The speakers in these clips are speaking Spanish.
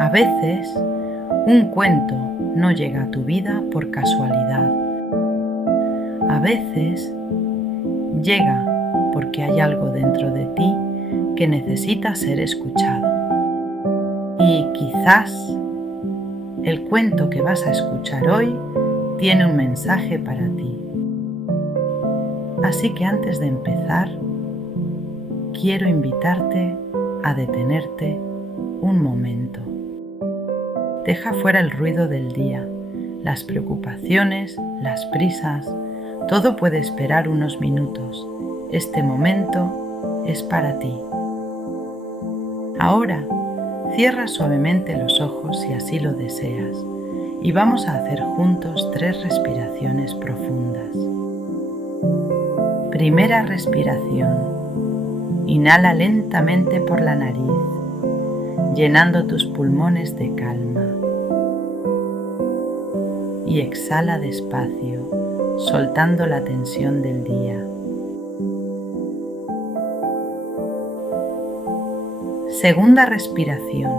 A veces, un cuento no llega a tu vida por casualidad. A veces, llega porque hay algo dentro de ti que necesita ser escuchado. Y quizás el cuento que vas a escuchar hoy tiene un mensaje para ti. Así que antes de empezar, quiero invitarte a detenerte un momento. Deja fuera el ruido del día, las preocupaciones, las prisas. Todo puede esperar unos minutos. Este momento es para ti. Ahora, cierra suavemente los ojos si así lo deseas y vamos a hacer juntos 3 respiraciones profundas. Primera respiración. Inhala lentamente por la nariz, llenando tus pulmones de calma. Y exhala despacio, soltando la tensión del día. Segunda respiración.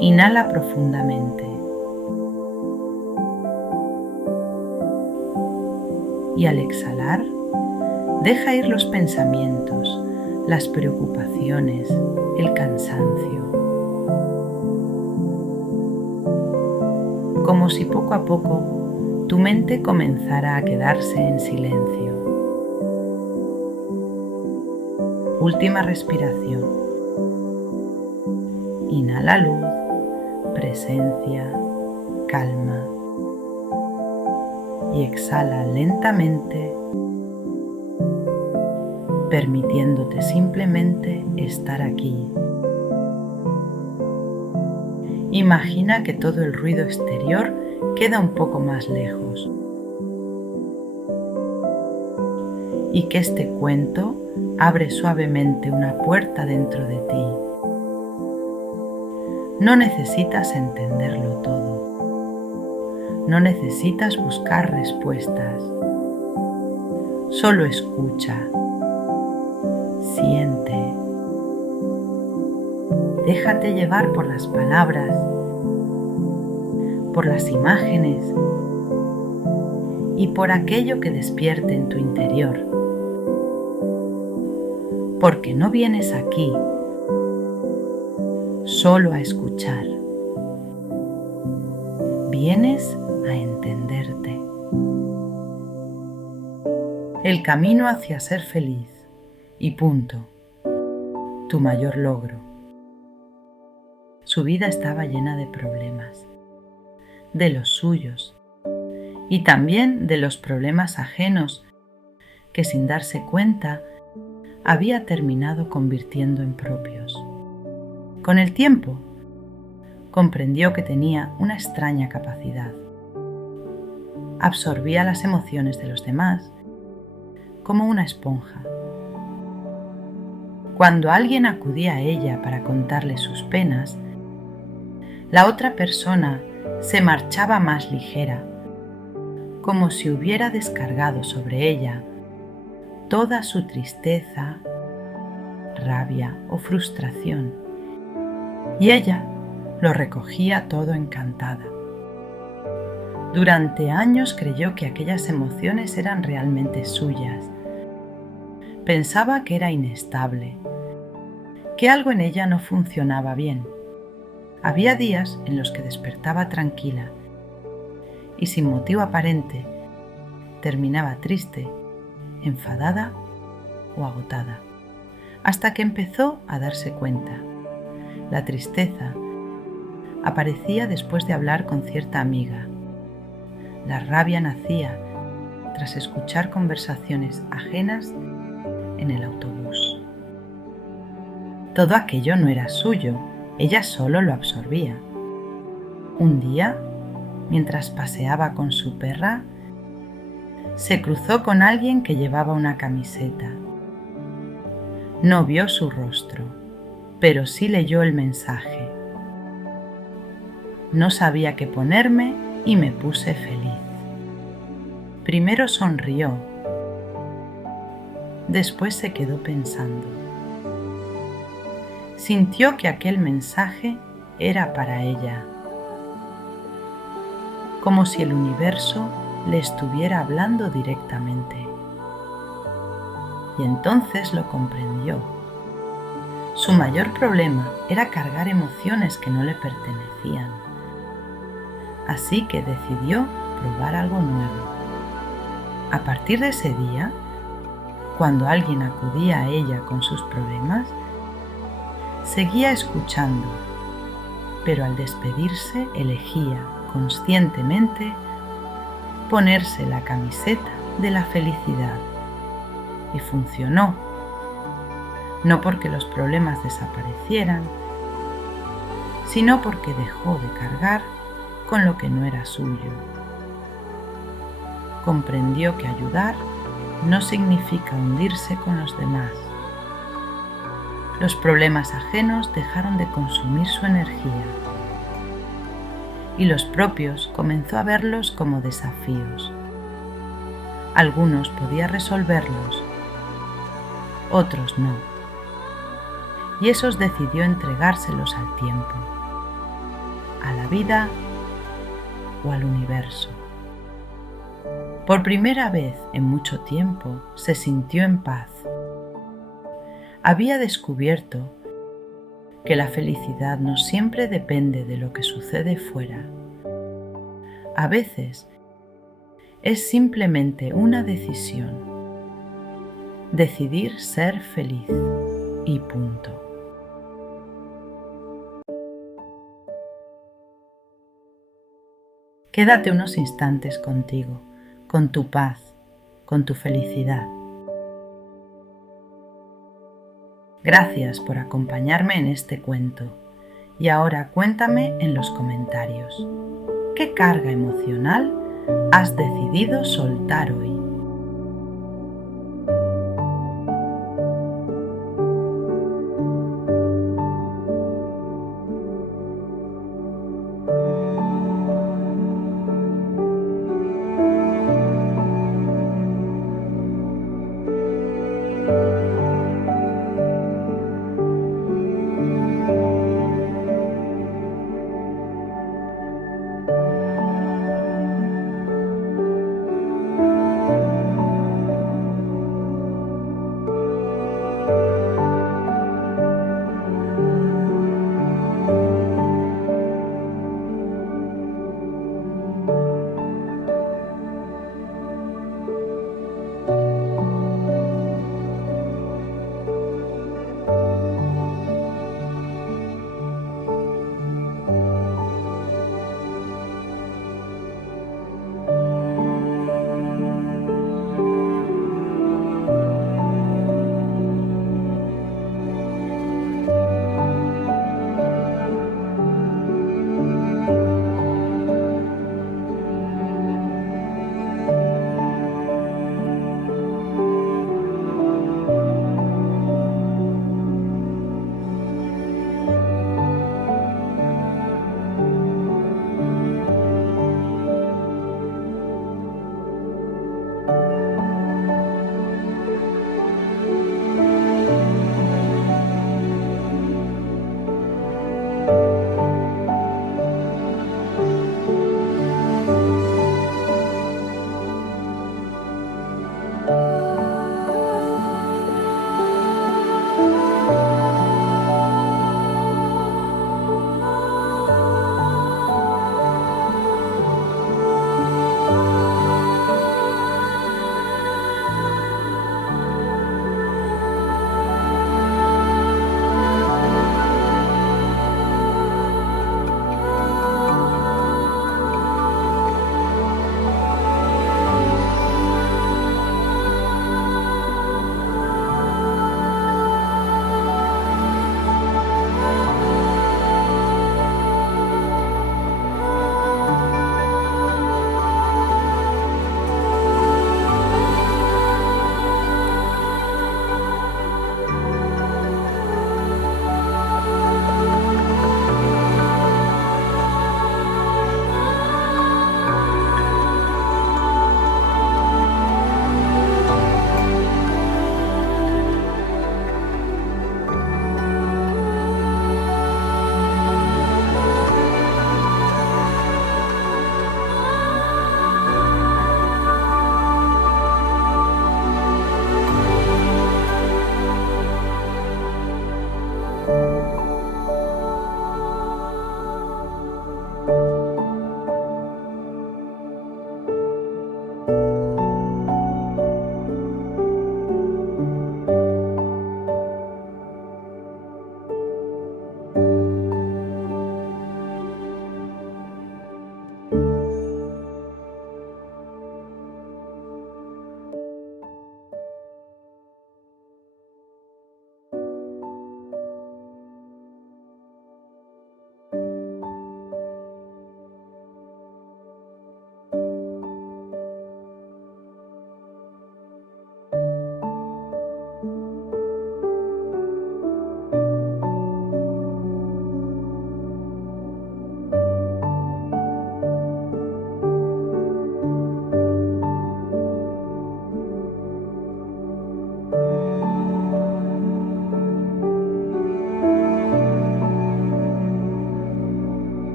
Inhala profundamente. Y al exhalar, deja ir los pensamientos, las preocupaciones, el cansancio. Como si poco a poco tu mente comenzara a quedarse en silencio. Última respiración. Inhala luz, presencia, calma. Y exhala lentamente, permitiéndote simplemente estar aquí. Imagina que todo el ruido exterior queda un poco más lejos y que este cuento abre suavemente una puerta dentro de ti. No necesitas entenderlo todo. No necesitas buscar respuestas. Solo escucha. Siente. Déjate llevar por las palabras, por las imágenes y por aquello que despierte en tu interior. Porque no vienes aquí solo a escuchar. Vienes a entenderte. El camino hacia ser feliz y punto. Tu mayor logro. Su vida estaba llena de problemas, de los suyos y también de los problemas ajenos que sin darse cuenta había terminado convirtiendo en propios. Con el tiempo, comprendió que tenía una extraña capacidad. Absorbía las emociones de los demás como una esponja. Cuando alguien acudía a ella para contarle sus penas, la otra persona se marchaba más ligera, como si hubiera descargado sobre ella toda su tristeza, rabia o frustración, y ella lo recogía todo encantada. Durante años creyó que aquellas emociones eran realmente suyas. Pensaba que era inestable, que algo en ella no funcionaba bien. Había días en los que despertaba tranquila y sin motivo aparente terminaba triste, enfadada o agotada, hasta que empezó a darse cuenta. La tristeza aparecía después de hablar con cierta amiga. La rabia nacía tras escuchar conversaciones ajenas en el autobús. Todo aquello no era suyo, ella solo lo absorbía. Un día, mientras paseaba con su perra, se cruzó con alguien que llevaba una camiseta. No vio su rostro, pero sí leyó el mensaje. No sabía qué ponerme y me puse feliz. Primero sonrió, después se quedó pensando. Sintió que aquel mensaje era para ella, como si el universo le estuviera hablando directamente. Y entonces lo comprendió. Su mayor problema era cargar emociones que no le pertenecían. Así que decidió probar algo nuevo. A partir de ese día, cuando alguien acudía a ella con sus problemas, seguía escuchando, pero al despedirse elegía conscientemente ponerse la camiseta de la felicidad. Y funcionó, no porque los problemas desaparecieran, sino porque dejó de cargar con lo que no era suyo. Comprendió que ayudar no significa hundirse con los demás. Los problemas ajenos dejaron de consumir su energía y los propios comenzó a verlos como desafíos. Algunos podía resolverlos, otros no, y esos decidió entregárselos al tiempo, a la vida o al universo. Por primera vez en mucho tiempo se sintió en paz. Había descubierto que la felicidad no siempre depende de lo que sucede fuera. A veces es simplemente una decisión. Decidir ser feliz y punto. Quédate unos instantes contigo, con tu paz, con tu felicidad. Gracias por acompañarme en este cuento. Y ahora cuéntame en los comentarios, ¿qué carga emocional has decidido soltar hoy?